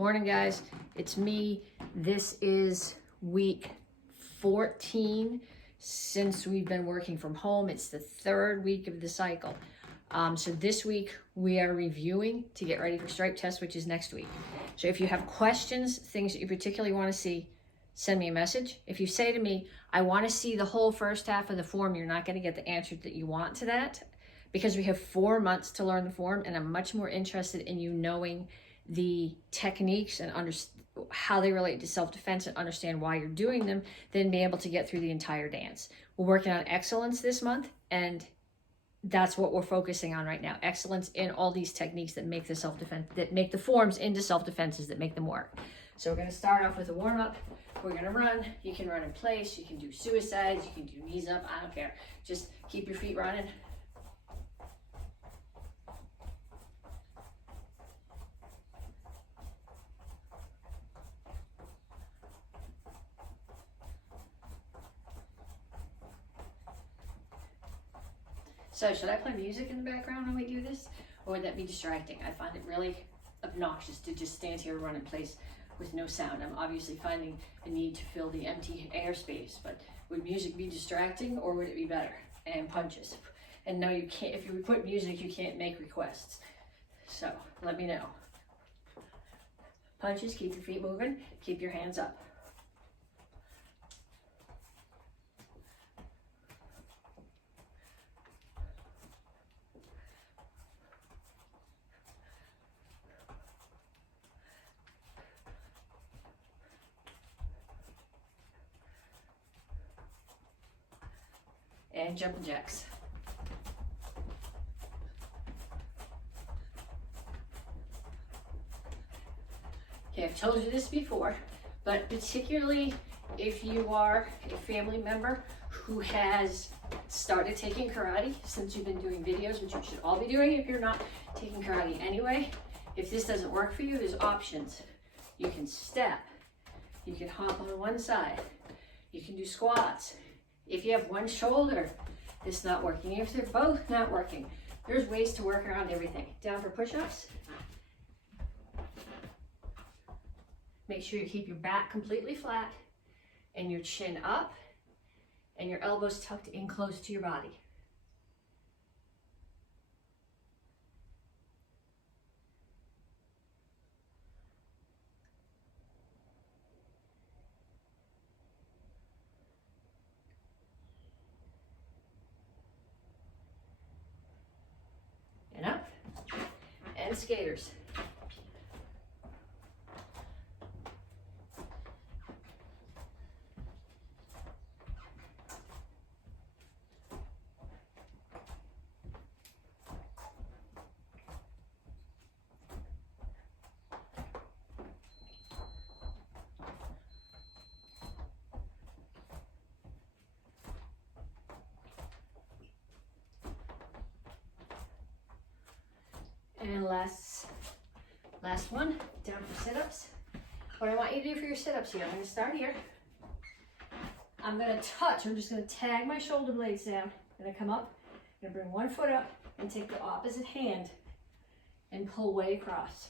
Morning, guys. It's me. This is week 14 since we've been working from home. It's the third week of the cycle. So this week we are reviewing to get ready for stripe test, which is next week. So if you have questions, things that you particularly want to see, send me a message. If you say to me, I want to see the whole first half of the form, you're not going to get the answer that you want to that, because we have 4 months to learn the form, and I'm much more interested in you knowing the techniques and how they relate to self-defense and understand why you're doing them than be able to get through the entire dance. We're working on excellence this month, and that's what we're focusing on right now. Excellence in all these techniques that make the self-defense, that make the forms into self-defenses, that make them work. So we're going to start off with a warm-up. We're going to run. You can run in place. You can do suicides. You can do knees up. I don't care. Just keep your feet running. So should I play music in the background when we do this? Or would that be distracting? I find it really obnoxious to just stand here and run in place with no sound. I'm obviously finding a need to fill the empty airspace, but would music be distracting or would it be better? And punches. And no, you can't, if you put music, you can't make requests. So let me know. Punches, keep your feet moving, keep your hands up. And jumping jacks. Okay, I've told you this before, but particularly if you are a family member who has started taking karate since you've been doing videos, which you should all be doing if you're not taking karate anyway. If this doesn't work for you, there's options. You can step, you can hop on one side, you can do squats. If you have one shoulder that's not working, if they're both not working, there's ways to work around everything. Down for push-ups. Make sure you keep your back completely flat and your chin up and your elbows tucked in close to your body. And up, and skaters. And last one, down for sit-ups. What I want you to do for your sit-ups here, I'm going to start here. I'm going to touch, I'm just going to tag my shoulder blades down. I'm going to come up, I'm going to bring one foot up and take the opposite hand and pull way across.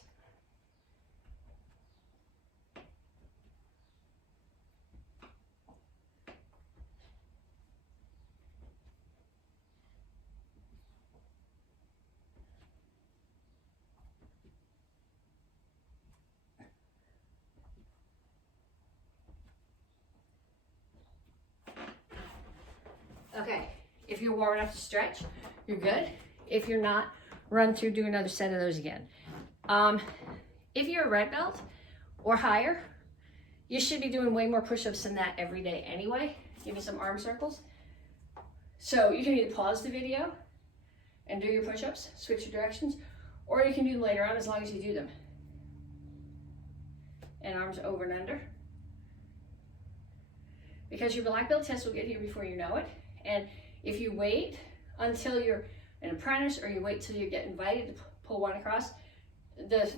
Okay, if you're warm enough to stretch, you're good. If you're not, run through, do another set of those again. If you're a red belt or higher, you should be doing way more push-ups than that every day anyway. Give me some arm circles. So you can either pause the video and do your push-ups, switch your directions, or you can do them later on as long as you do them. And arms over and under. Because your black belt test will get here before you know it. And if you wait until you're an apprentice or you wait till you get invited to pull one across, the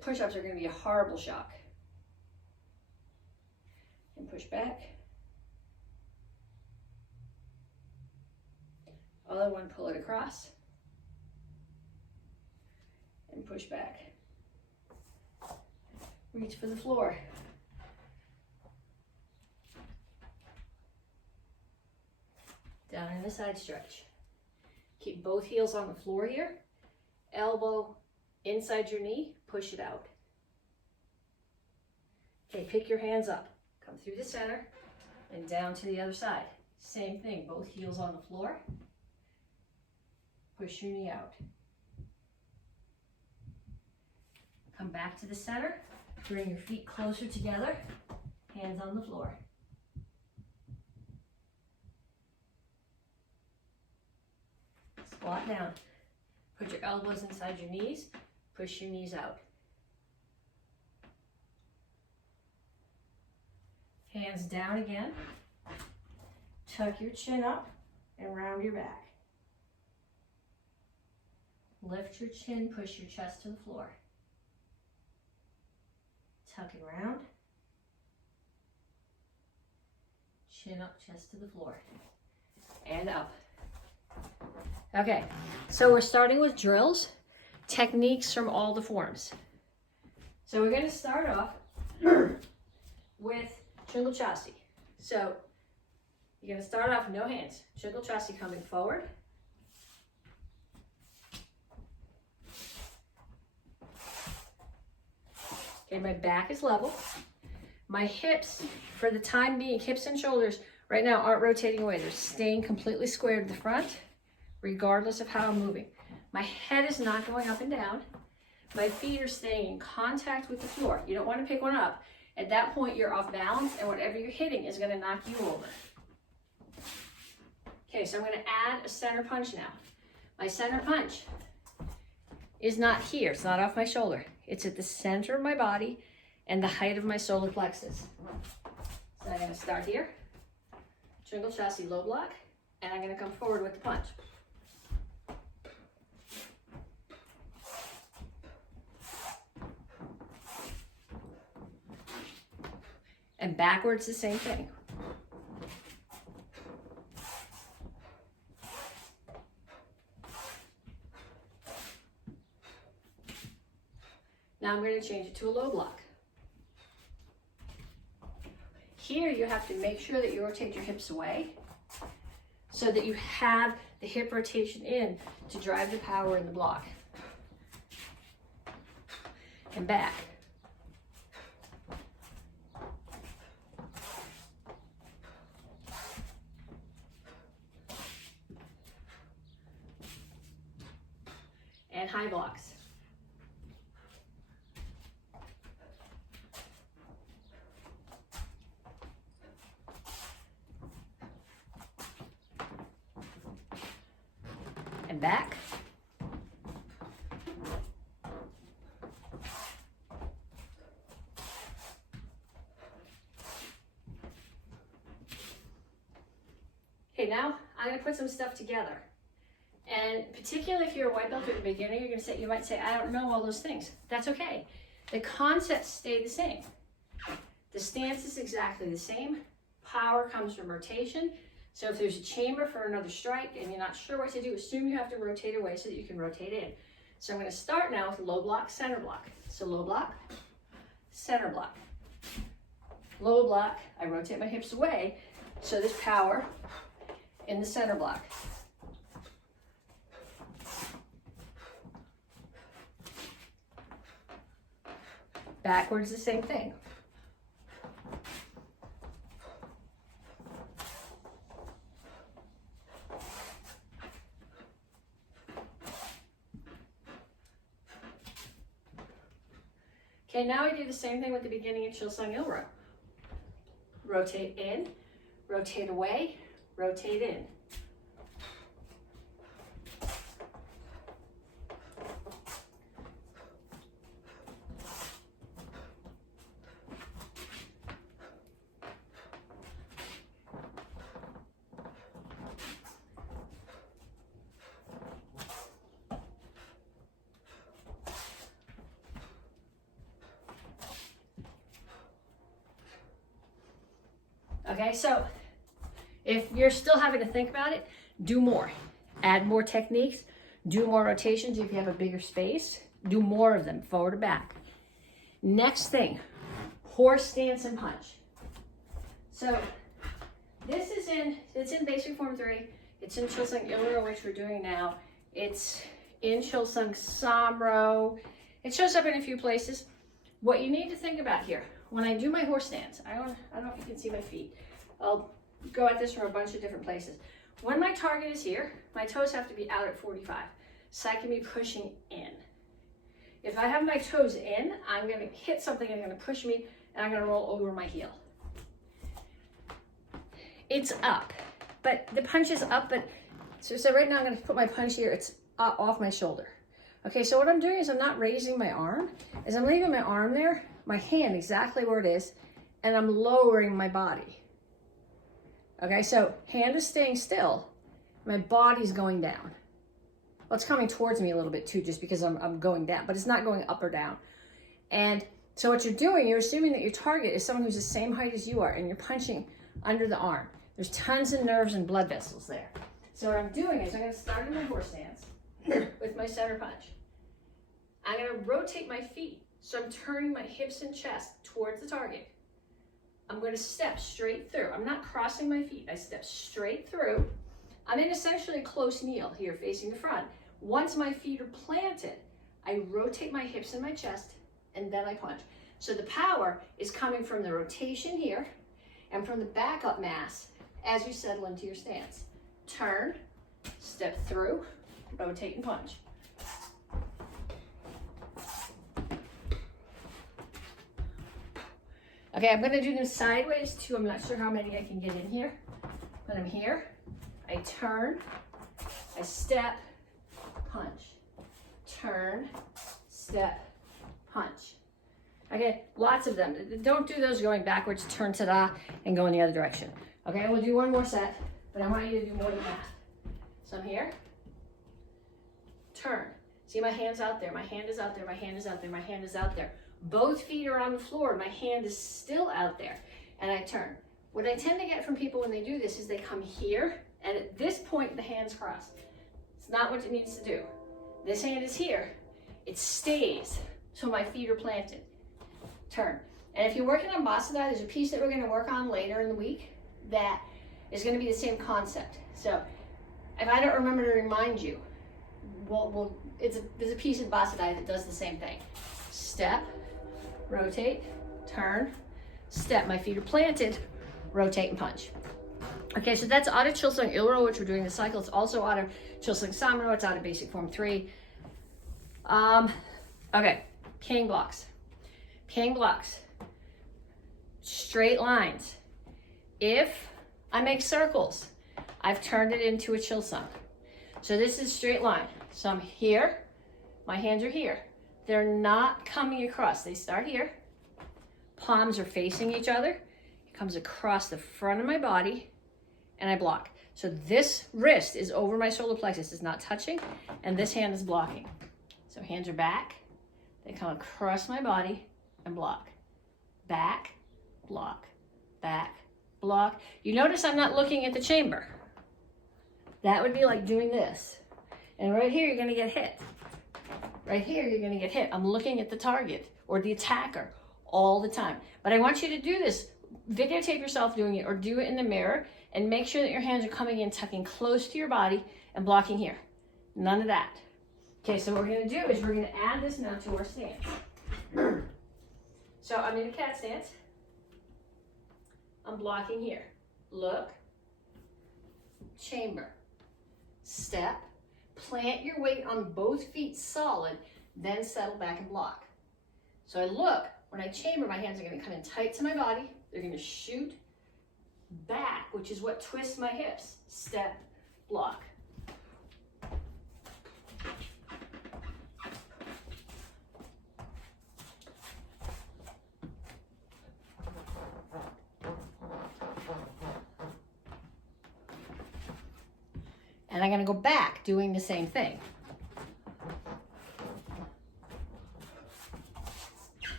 push-ups are going to be a horrible shock. And push back. Other one, pull it across. And push back. Reach for the floor. Down in the side stretch. Keep both heels on the floor here. Elbow inside your knee, push it out. Okay, pick your hands up. Come through the center and down to the other side. Same thing, both heels on the floor. Push your knee out. Come back to the center. Bring your feet closer together. Hands on the floor. Squat down. Put your elbows inside your knees. Push your knees out. Hands down again. Tuck your chin up and round your back. Lift your chin, push your chest to the floor. Tuck and round. Chin up, chest to the floor. And up. Okay, so we're starting with drills, techniques from all the forms. So we're going to start off with Tringle Chassi. So you're going to start off no hands. Tringle Chassi coming forward. Okay, my back is level. My hips, for the time being, hips and shoulders right now aren't rotating away. They're staying completely square to the front, regardless of how I'm moving. My head is not going up and down. My feet are staying in contact with the floor. You don't want to pick one up. At that point, you're off balance, and whatever you're hitting is going to knock you over. Okay, so I'm going to add a center punch now. My center punch is not here. It's not off my shoulder. It's at the center of my body and the height of my solar plexus. So I'm going to start here. Tringle Chassi low block, and I'm going to come forward with the punch. And backwards, the same thing. Now I'm going to change it to a low block. Here you have to make sure that you rotate your hips away so that you have the hip rotation in to drive the power in the block. And back. And high blocks. And back. Okay, now I'm going to put some stuff together. And particularly if you're a white belt or a beginner, you might say, I don't know all those things. That's okay. The concepts stay the same. The stance is exactly the same. Power comes from rotation. So if there's a chamber for another strike and you're not sure what to do, assume you have to rotate away so that you can rotate in. So I'm going to start now with low block, center block. So low block, center block. Low block, I rotate my hips away so there's power in the center block. Backwards, the same thing. Okay, now I do the same thing with the beginning of Chilsung Il row. Rotate in, rotate away, rotate in. Okay, so if you're still having to think about it, do more. Add more techniques, do more rotations if you have a bigger space, do more of them, forward or back. Next thing, horse stance and punch. So this is it's in basic form 3. It's in Chilsung Il, which we're doing now. It's in Chilsung Samro. It shows up in a few places. What you need to think about here, when I do my horse stance, I don't know if you can see my feet. I'll go at this from a bunch of different places. When my target is here, my toes have to be out at 45. So I can be pushing in. If I have my toes in, I'm gonna hit something and it's gonna push me and I'm gonna roll over my heel. It's up, but the punch is up, but so right now I'm gonna put my punch here, it's off my shoulder. Okay, so what I'm doing is I'm not raising my arm, is I'm leaving my arm there, my hand exactly where it is, and I'm lowering my body. Okay, so hand is staying still, my body's going down. Well, it's coming towards me a little bit too, just because I'm going down, but it's not going up or down. And so what you're doing, you're assuming that your target is someone who's the same height as you are, and you're punching under the arm. There's tons of nerves and blood vessels there. So what I'm doing is I'm gonna start in my horse stance with my center punch. I'm gonna rotate my feet, so I'm turning my hips and chest towards the target. I'm gonna step straight through. I'm not crossing my feet, I step straight through. I'm in essentially a close kneel here, facing the front. Once my feet are planted, I rotate my hips and my chest, and then I punch. So the power is coming from the rotation here and from the backup mass as you settle into your stance. Turn, step through, rotate and punch. Okay, I'm gonna do them sideways too. I'm not sure how many I can get in here, but I'm here. I turn, I step, punch. Turn, step, punch. Okay, lots of them. Don't do those going backwards, turn ta-da, and go in the other direction. Okay, we'll do one more set, but I want you to do more than that. So I'm here, turn. See my hand's out there, my hand is out there, my hand is out there, my hand is out there. Both feet are on the floor, my hand is still out there, and I turn. What I tend to get from people when they do this is they come here, and at this point the hands cross. It's not what it needs to do. This hand is here, it stays, so my feet are planted. Turn. And if you're working on Basada, there's a piece that we're going to work on later in the week that is going to be the same concept. So if I don't remember to remind you, there's a piece in Basada that does the same thing. Step, rotate, turn, step. My feet are planted, rotate and punch. Okay, so that's out of Chilsung Il, which we're doing the cycle. It's also out of Chilsung Samro. It's out of basic form 3. Okay, king blocks. King blocks. Straight lines. If I make circles, I've turned it into a Chilsung. So this is straight line. So I'm here, my hands are here. They're not coming across. They start here. Palms are facing each other. It comes across the front of my body, and I block. So this wrist is over my solar plexus, it's not touching, and this hand is blocking. So hands are back, they come across my body and block. Back, block, back, block. You notice I'm not looking at the chamber. That would be like doing this. And right here, you're gonna get hit. Right here, you're gonna get hit. I'm looking at the target or the attacker all the time. But I want you to do this. Videotape yourself doing it or do it in the mirror and make sure that your hands are coming in, tucking close to your body and blocking here. None of that. Okay, so what we're gonna do is we're gonna add this now to our stance. So I'm in a cat stance. I'm blocking here. Look, chamber, step, plant your weight on both feet solid, then settle back and block. So I look, when I chamber, my hands are gonna come in tight to my body. They're gonna shoot back, which is what twists my hips. Step, block. And I'm gonna go back doing the same thing.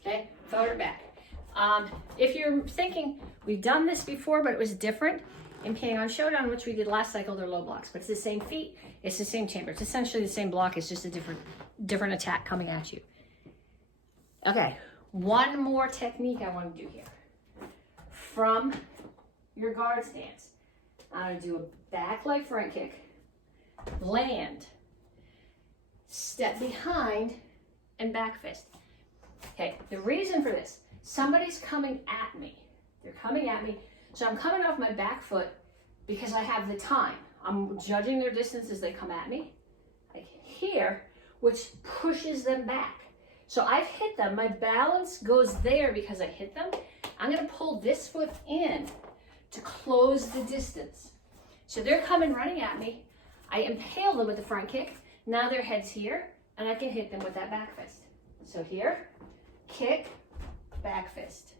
Okay, forward back. If you're thinking, we've done this before, but it was different in Petsching Showdown, which we did last cycle, they're low blocks, but it's the same feet, it's the same chamber. It's essentially the same block, it's just a different attack coming at you. Okay, one more technique I want to do here. From your guard stance, I'm going to do a back leg front kick, land, step behind, and back fist. Okay, the reason for this, somebody's coming at me. They're coming at me, so I'm coming off my back foot because I have the time. I'm judging their distance as they come at me, like here, which pushes them back. So I've hit them, my balance goes there because I hit them. I'm gonna pull this foot in to close the distance. So they're coming running at me. I impale them with the front kick. Now their head's here, and I can hit them with that back fist. So here, kick, back fist.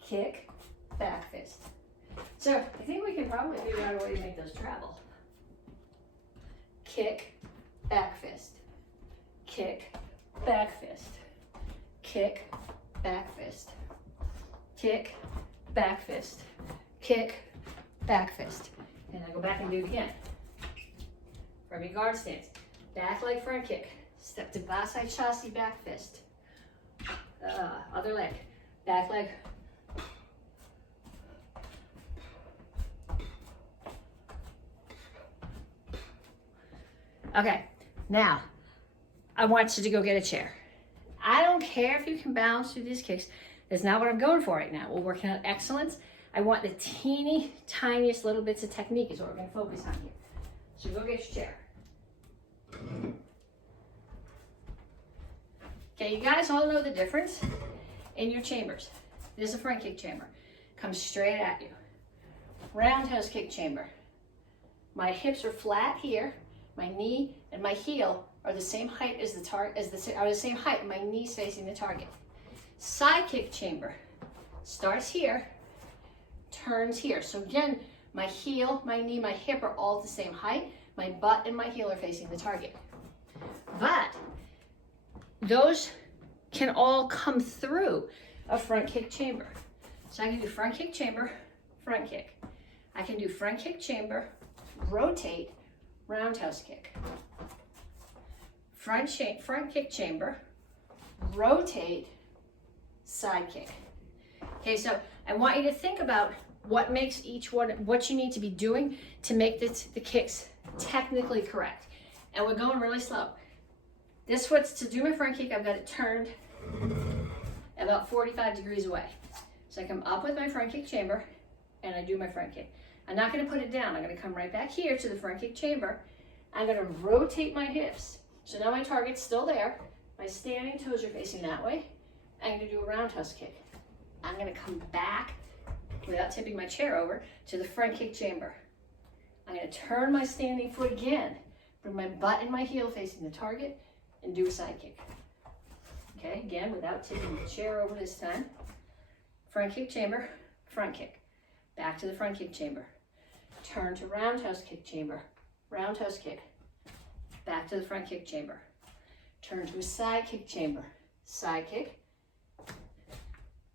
Kick, back fist. So I think we can probably figure out a way to make those travel. Kick, back fist. Kick, back fist. Kick, back fist. Kick, back fist. Kick, back fist. And I go back and do it again. From your guard stance. Back leg front kick. Step to Vasai Chasi back fist. Other leg. Back leg. Okay, now I want you to go get a chair. I don't care if you can bounce through these kicks. That's not what I'm going for right now. We're working on excellence. I want the teeny tiniest little bits of technique is what we're going to focus on here. So go get your chair. Okay, you guys all know the difference in your chambers. This is a front kick chamber. Comes straight at you. Roundhouse kick chamber. My hips are flat here. My knee and my heel are the same height as the same height. My knee's facing the target. Side kick chamber starts here, turns here. So again, my heel, my knee, my hip are all the same height. My butt and my heel are facing the target. But those can all come through a front kick chamber. So I can do front kick chamber, front kick. I can do front kick chamber, rotate, roundhouse kick. Front kick chamber, rotate, side kick. Okay, so I want you to think about what makes each one, what you need to be doing to make the kicks technically correct. And we're going really slow. This foot's to do my front kick, I've got it turned about 45 degrees away. So I come up with my front kick chamber and I do my front kick. I'm not going to put it down. I'm going to come right back here to the front kick chamber. I'm going to rotate my hips. So now my target's still there. My standing toes are facing that way. I'm going to do a roundhouse kick. I'm going to come back without tipping my chair over to the front kick chamber. I'm going to turn my standing foot again, bring my butt and my heel facing the target, and do a side kick. Okay, again, without tipping the chair over this time. Front kick chamber, front kick. Back to the front kick chamber. Turn to roundhouse kick chamber, roundhouse kick. Back to the front kick chamber. Turn to a side kick chamber, side kick.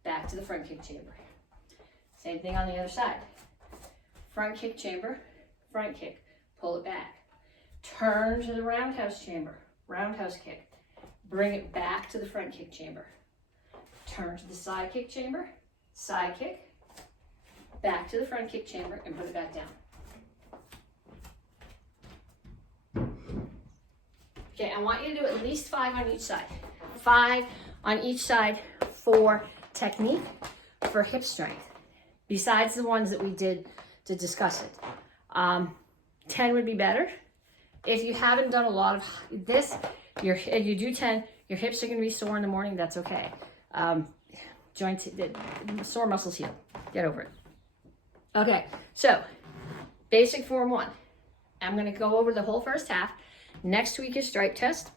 Back to the front kick chamber. Same thing on the other side. Front kick chamber, front kick. Pull it back. Turn to the roundhouse chamber, roundhouse kick. Bring it back to the front kick chamber. Turn to the side kick chamber, side kick. Back to the front kick chamber and put it back down. Okay, I want you to do at least 5 on each side. 5 on each side for technique, for hip strength, besides the ones that we did to discuss it. 10 would be better. If you haven't done a lot of this, if you do 10, your hips are going to be sore in the morning. That's okay. Joints, sore muscles heal. Get over it. Okay, so basic form 1. I'm going to go over the whole first half. Next week is stripe test.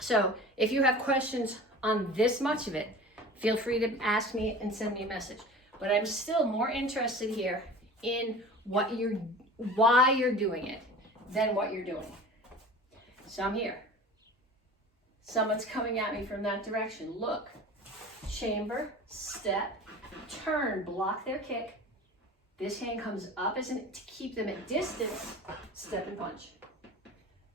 So if you have questions on this much of it, feel free to ask me and send me a message. But I'm still more interested here in why you're doing it than what you're doing. So I'm here. Someone's coming at me from that direction. Look, chamber, step, turn, block their kick. This hand comes up to keep them at distance, step and punch.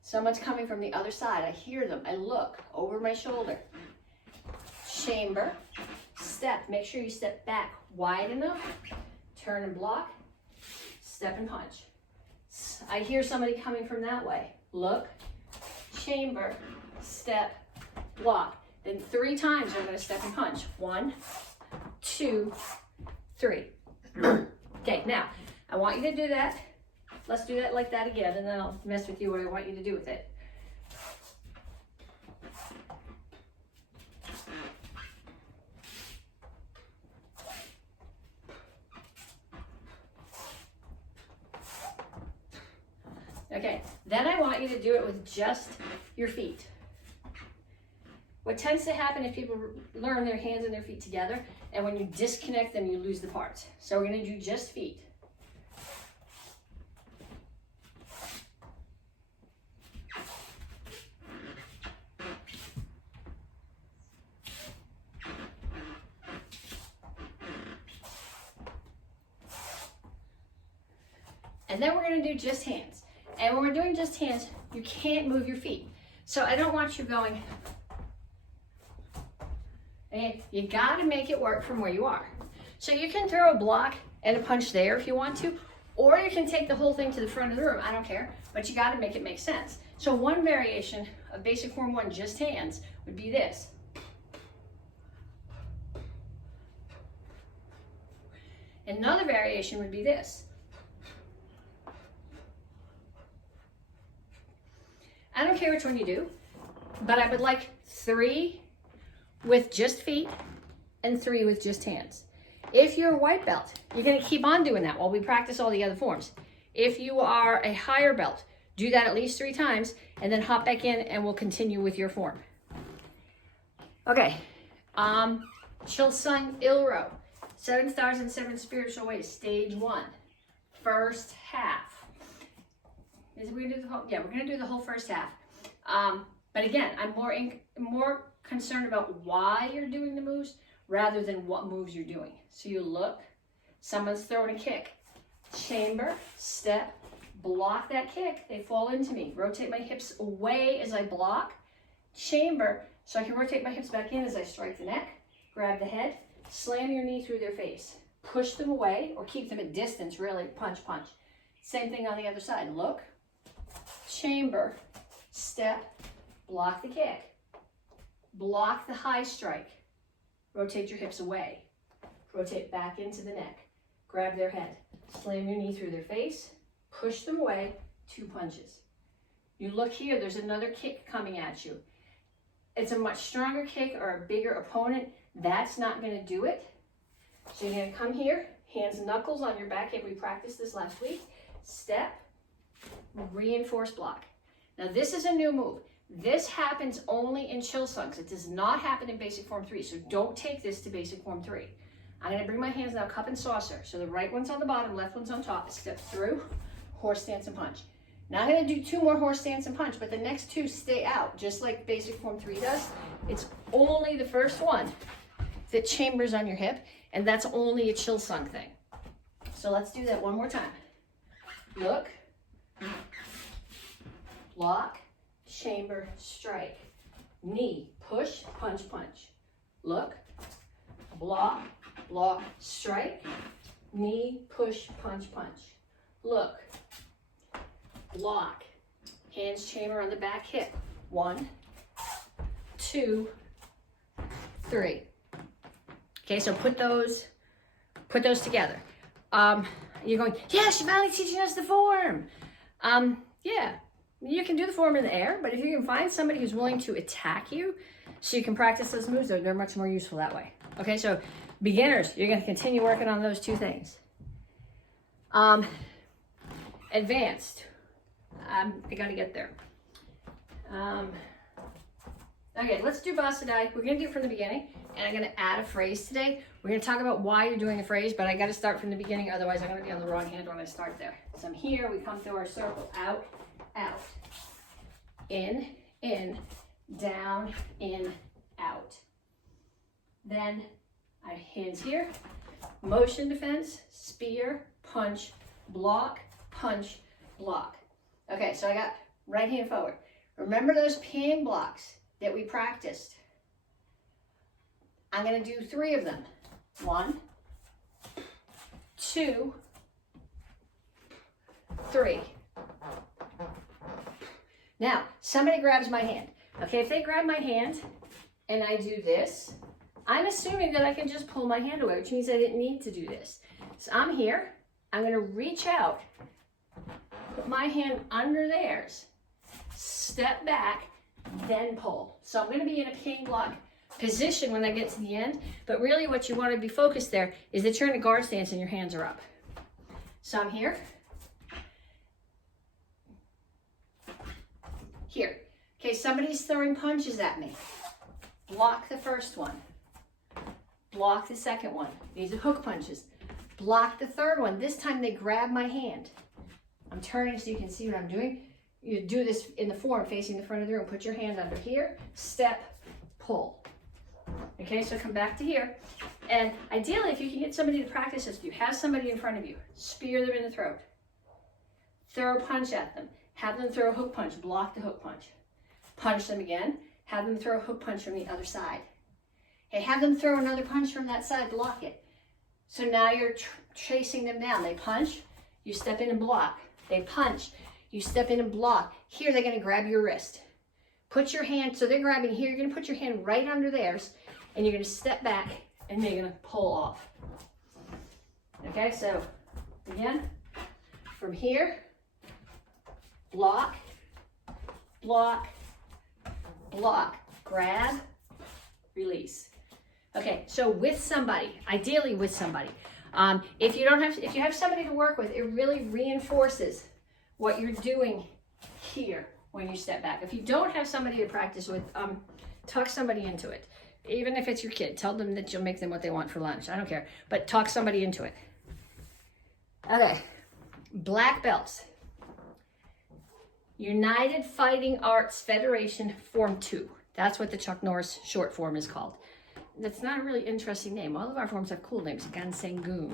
Someone's coming from the other side. I hear them. I look over my shoulder. Chamber, step. Make sure you step back wide enough. Turn and block. Step and punch. I hear somebody coming from that way. Look, chamber, step, block. Then 3 times I'm going to step and punch. 1, 2, 3. Okay, now I want you to do that. Let's do that like that again, and then I'll mess with you what I want you to do with it. Okay, then I want you to do it with just your feet. What tends to happen if people learn their hands and their feet together, and when you disconnect them, you lose the parts. So we're going to do just feet. And then we're going to do just hands. And when we're doing just hands, you can't move your feet. So I don't want you going, okay? You got to make it work from where you are. So you can throw a block and a punch there if you want to, or you can take the whole thing to the front of the room. I don't care, but you got to make it make sense. So one variation of basic form 1, just hands, would be this. Another variation would be this. I don't care which one you do, but I would like 3 with just feet and 3 with just hands. If you're a white belt, you're going to keep on doing that while we practice all the other forms. If you are a higher belt, do that at least 3 times and then hop back in and we'll continue with your form. Okay, Chilsung Il-ro, 7 stars and 7 spiritual ways, stage 1, first half. We're gonna do the whole, we're gonna do the whole first half. But again, I'm more concerned about why you're doing the moves rather than what moves you're doing. So you look, someone's throwing a kick. Chamber, step, block that kick. They fall into me. Rotate my hips away as I block. Chamber, so I can rotate my hips back in as I strike the neck. Grab the head, slam your knee through their face. Push them away or keep them at distance, really. Punch, punch. Same thing on the other side. Look. Chamber, step, block the kick, block the high strike, rotate your hips away, rotate back into the neck, grab their head, slam your knee through their face, push them away, 2 punches. You look here, there's another kick coming at you. It's a much stronger kick or a bigger opponent, that's not going to do it. So you're going to come here, hands and knuckles on your back hip, we practiced this last week, step, reinforce block. Now this is a new move. This happens only in Chilsungs. It does not happen in basic form 3. So don't take this to basic form 3. I'm going to bring my hands now cup and saucer. So the right one's on the bottom, left one's on top. Step through, horse stance and punch. Now I'm going to do 2 more horse stance and punch, but the next 2 stay out, just like basic form 3 does. It's only the first one that chambers on your hip, and that's only a Chilsung thing. So let's do that one more time. Look. Block, chamber, strike, knee, push, punch, punch. Look, block, block, strike, knee, push, punch, punch. Look, block, hands chamber on the back hip. 1, 2, 3. Okay, so put those together. You're going, yeah, she's finally teaching us the form. Yeah, you can do the form in the air, but if you can find somebody who's willing to attack you so you can practice those moves, they're much more useful that way. Okay, so beginners, you're going to continue working on those 2 things. Advanced, I got to get there. Okay, let's do Basadai. We're going to do it from the beginning, and I'm going to add a phrase today. We're going to talk about why you're doing the phrase, but I got to start from the beginning, otherwise I'm going to be on the wrong hand when I start there. So I'm here, we come through our circle, out, out, in, down, in, out. Then I have hands here, motion defense, spear, punch, block, punch, block. Okay, so I got right hand forward. Remember those pan blocks that we practiced? I'm going to do 3 of them. 1, 2, 3. Now, somebody grabs my hand. Okay, if they grab my hand and I do this, I'm assuming that I can just pull my hand away, which means I didn't need to do this. So I'm here. I'm going to reach out, put my hand under theirs, step back, then pull. So I'm going to be in a pan block position when I get to the end, but really what you want to be focused there is that you're in a guard stance and your hands are up. So I'm here. Here. Okay, somebody's throwing punches at me. Block the first one. Block the second one. These are hook punches. Block the third one. This time they grab my hand. I'm turning so you can see what I'm doing. You do this in the form facing the front of the room. Put your hand under here, step, pull. Okay, so come back to here. And ideally, if you can get somebody to practice this, if you have somebody in front of you, spear them in the throat. Throw a punch at them. Have them throw a hook punch. Block the hook punch. Punch them again. Have them throw a hook punch from the other side. Okay, have them throw another punch from that side. Block it. So now you're chasing them down. They punch, you step in and block. They punch, you step in and block. Here they're going to grab your wrist. Put your hand, so they're grabbing here, you're going to put your hand right under theirs, and you're going to step back, and they're going to pull off. Okay, so again, from here, block, block, block, grab, release. Okay, so with somebody, ideally with somebody. If you have somebody to work with, it really reinforces what you're doing here when you step back. If you don't have somebody to practice with, talk somebody into it. Even if it's your kid, tell them that you'll make them what they want for lunch. I don't care, but talk somebody into it. Okay, black belts. United Fighting Arts Federation Form 2. That's what the Chuck Norris short form is called. That's not a really interesting name. All of our forms have cool names. Gansengun,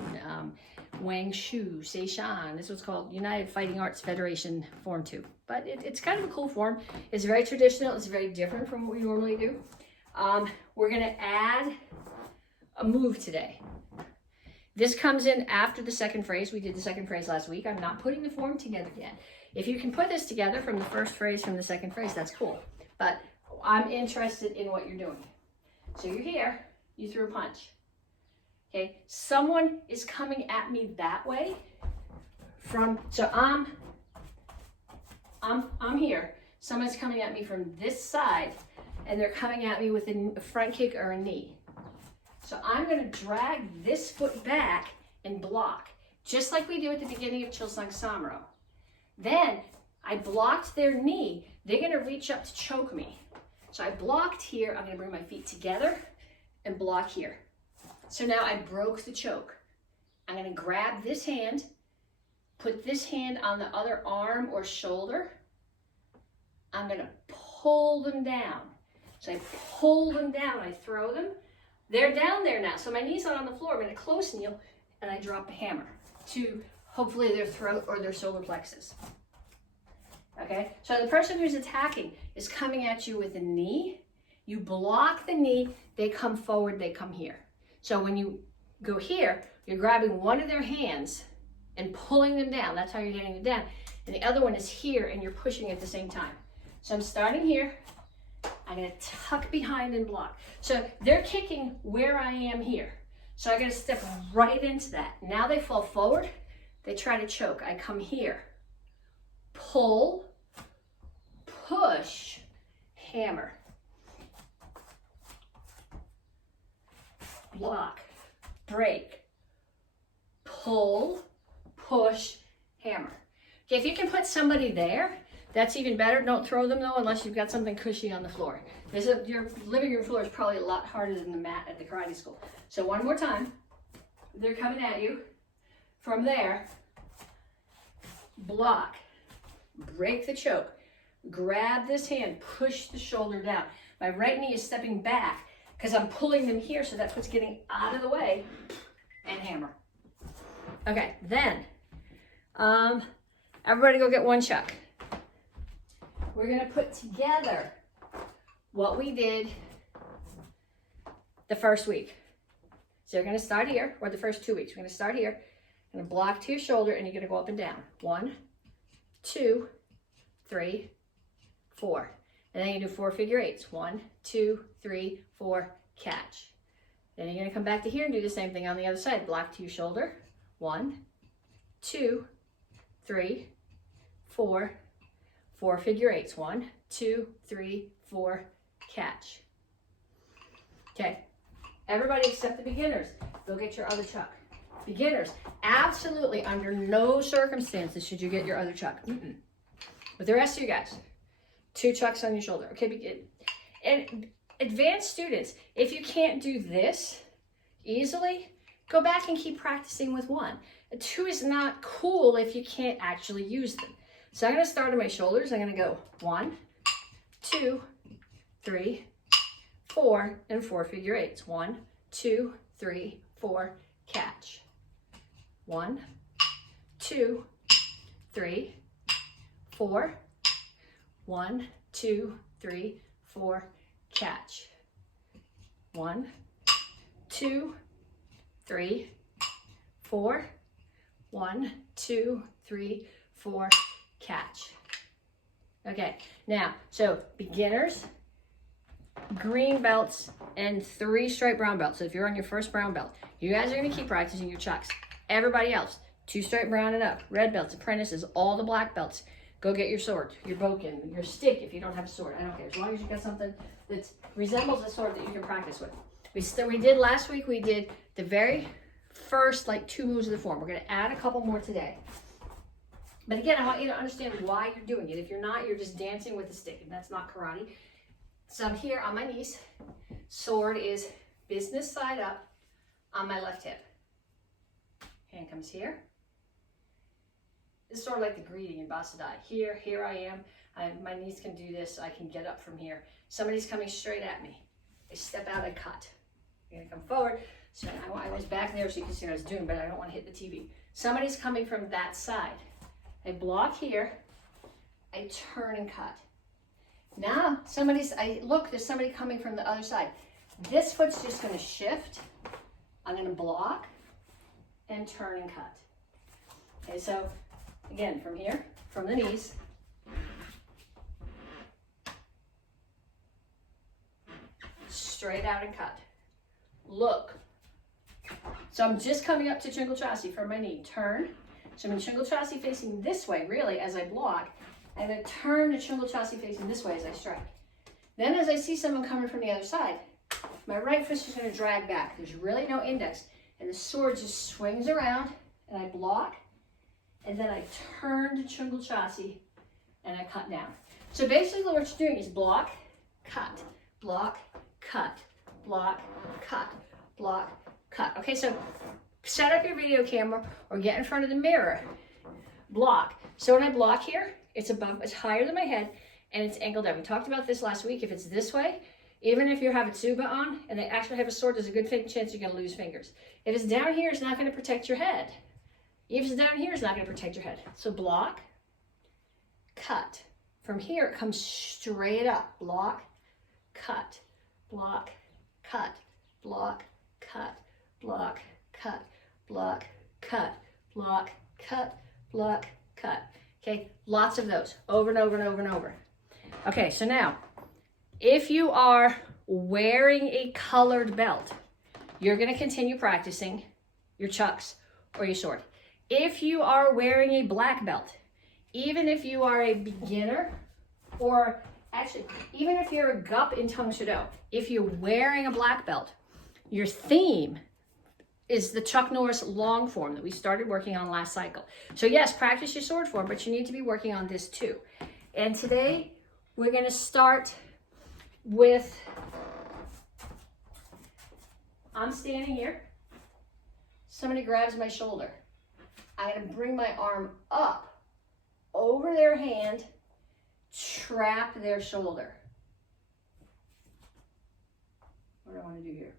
Wang Shu, Seishan. This was called United Fighting Arts Federation Form 2. But it's kind of a cool form. It's very traditional. It's very different from what we normally do. We're going to add a move today. This comes in after the second phrase. We did the second phrase last week. I'm not putting the form together yet. If you can put this together from the first phrase, from the second phrase, that's cool. But I'm interested in what you're doing. So you're here, you threw a punch. Okay, someone is coming at me that way so I'm here. Someone's coming at me from this side, and they're coming at me with a front kick or a knee. So I'm going to drag this foot back and block, just like we do at the beginning of Chilsang Samro. Then I blocked their knee. They're going to reach up to choke me. So I blocked here. I'm going to bring my feet together and block here. So now I broke the choke. I'm going to grab this hand, put this hand on the other arm or shoulder. I'm going to pull them down. So I pull them down. I throw them. They're down there now. So my knee's not on the floor. I'm going to close kneel, and I drop a hammer to hopefully their throat or their solar plexus. Okay, so the person who's attacking is coming at you with a knee. You block the knee, they come forward, they come here. So when you go here, you're grabbing one of their hands and pulling them down. That's how you're getting them down. And the other one is here, and you're pushing at the same time. So I'm starting here. I'm going to tuck behind and block. So they're kicking where I am here. So I got to step right into that. Now they fall forward. They try to choke. I come here. Pull. Push, hammer, block, break, pull, push, hammer. Okay, if you can put somebody there, that's even better. Don't throw them though, unless you've got something cushy on the floor. Your living room floor is probably a lot harder than the mat at the karate school. So one more time. They're coming at you. From there, block, break the choke. Grab this hand, push the shoulder down. My right knee is stepping back because I'm pulling them here, so that's what's getting out of the way, and hammer. Okay, then, everybody go get one chuck. we're gonna put together what we did the first week. So you're gonna start here, or the first 2 weeks. We're gonna start here, gonna block to your shoulder, and you're gonna go up and down. 1, 2, 3, 4. And then you do 4 figure eights. 1, 2, 3, 4, catch. Then you're gonna come back to here and do the same thing on the other side. Block to your shoulder. 1, 2, 3, 4, 4 figure eights. 1, 2, 3, 4, catch. Okay, everybody except the beginners, go get your other chuck. Beginners, absolutely under no circumstances should you get your other chuck. But the rest of you guys, 2 chucks on your shoulder. Okay, and advanced students, if you can't do this easily, go back and keep practicing with 1. A 2 is not cool if you can't actually use them. So I'm gonna start on my shoulders. I'm gonna go 1, 2, 3, 4, and 4 figure eights. 1, 2, 3, 4, catch. 1, 2, 3, 4. 1, 2, 3, 4, catch. 1, 2, 3, 4. 1, 2, 3, 4, catch. Okay, now, so beginners, green belts, and 3 striped brown belts. So if you're on your first brown belt, you guys are gonna keep practicing your chucks. Everybody else, 2 striped brown and up, red belts, apprentices, all the black belts. Go get your sword, your bokken, your stick if you don't have a sword. I don't care, as long as you got something that resembles a sword that you can practice with. We did last week, we did the very first 2 moves of the form. We're gonna add a couple more today. But again, I want you to understand why you're doing it. If you're not, you're just dancing with a stick, and that's not karate. So I'm here on my knees. Sword is business side up on my left hip. Hand comes here. It's sort of like the greeting in Basadai. Here I am. My knees can do this. I can get up from here. Somebody's coming straight at me. I step out, I cut. I'm gonna come forward. So I was back there so you can see what I was doing, but I don't want to hit the TV. Somebody's coming from that side. I block here. I turn and cut. Now there's somebody coming from the other side. This foot's just gonna shift. I'm gonna block and turn and cut. Okay, so again, from here, from the knees. Straight out and cut. Look. So I'm just coming up to Chingalchasi from my knee. Turn. So I'm in Chingalchasi facing this way, really, as I block. And then turn to Chingalchasi facing this way as I strike. Then as I see someone coming from the other side, my right foot's just going to drag back. There's really no index. And the sword just swings around, and I block. And then I turn to Chingalchasi, and I cut down. So basically what you're doing is block, cut, block, cut, block, cut, block, cut. Okay, so set up your video camera or get in front of the mirror. Block. So when I block here, it's higher than my head, and it's angled up. We talked about this last week. If it's this way, even if you have a tsuba on and they actually have a sword, there's a good chance you're going to lose fingers. If it's down here, it's not going to protect your head. If it's down here, it's not going to protect your head. So block, cut. From here, it comes straight up. Block, cut, block, cut, block, cut, block, cut, block, cut, block, cut, block, cut. Okay, lots of those over and over and over and over. Okay, so now, if you are wearing a colored belt, you're going to continue practicing your chucks or your sword. If you are wearing a black belt, even if you are a beginner, or actually, even if you're a gup in Tang Soo Do, if you're wearing a black belt, your theme is the Chuck Norris long form that we started working on last cycle. So yes, practice your sword form, but you need to be working on this too. And today, we're going to start with, I'm standing here. Somebody grabs my shoulder. I'm going to bring my arm up over their hand, trap their shoulder. What do I want to do here?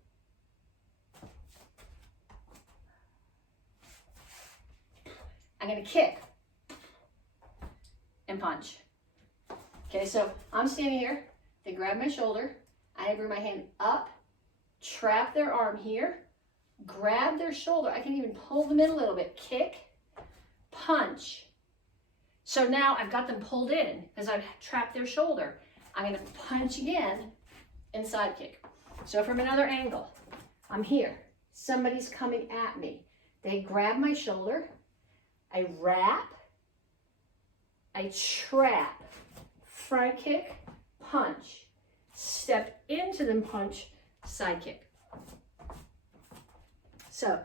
I'm going to kick and punch. Okay, so I'm standing here. They grab my shoulder. I bring my hand up, trap their arm here, grab their shoulder. I can even pull them in a little bit. Kick, punch. So now I've got them pulled in because I've trapped their shoulder. I'm going to punch again and side kick. So from another angle, I'm here. Somebody's coming at me. They grab my shoulder. I wrap. I trap. Front kick, punch. Step into them, punch, side kick. So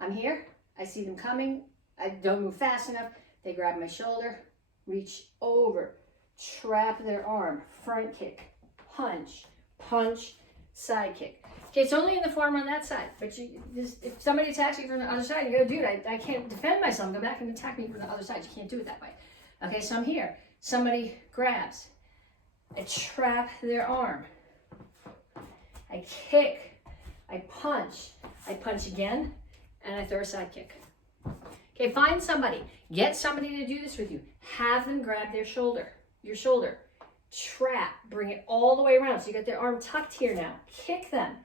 I'm here. I see them coming. I don't move fast enough. They grab my shoulder, reach over, trap their arm, front kick, punch, punch, side kick. Okay, it's only in the form on that side, but if somebody attacks you from the other side, you go, dude, I can't defend myself. Go back and attack me from the other side. You can't do it that way. Okay, so I'm here. Somebody grabs. I trap their arm. I kick. I punch again, and I throw a side kick. Okay, find somebody. Get somebody to do this with you. Have them grab their shoulder, your shoulder. Trap. Bring it all the way around. So you got their arm tucked here now. Kick them.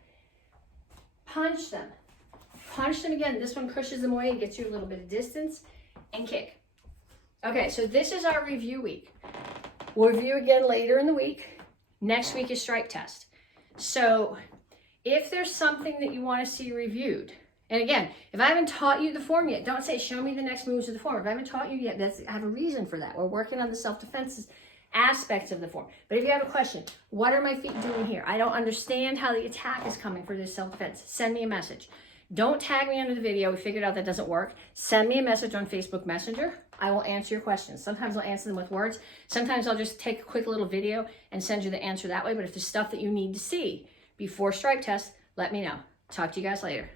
Punch them. Punch them again. This one pushes them away and gets you a little bit of distance. And kick. Okay, so this is our review week. We'll review again later in the week. Next week is strike test. So if there's something that you want to see reviewed, and again, if I haven't taught you the form yet, don't say, show me the next moves of the form. If I haven't taught you yet, I have a reason for that. We're working on the self-defense aspects of the form. But if you have a question, what are my feet doing here? I don't understand how the attack is coming for this self-defense. Send me a message. Don't tag me under the video. We figured out that doesn't work. Send me a message on Facebook Messenger. I will answer your questions. Sometimes I'll answer them with words. Sometimes I'll just take a quick little video and send you the answer that way. But if there's stuff that you need to see before strike test, let me know. Talk to you guys later.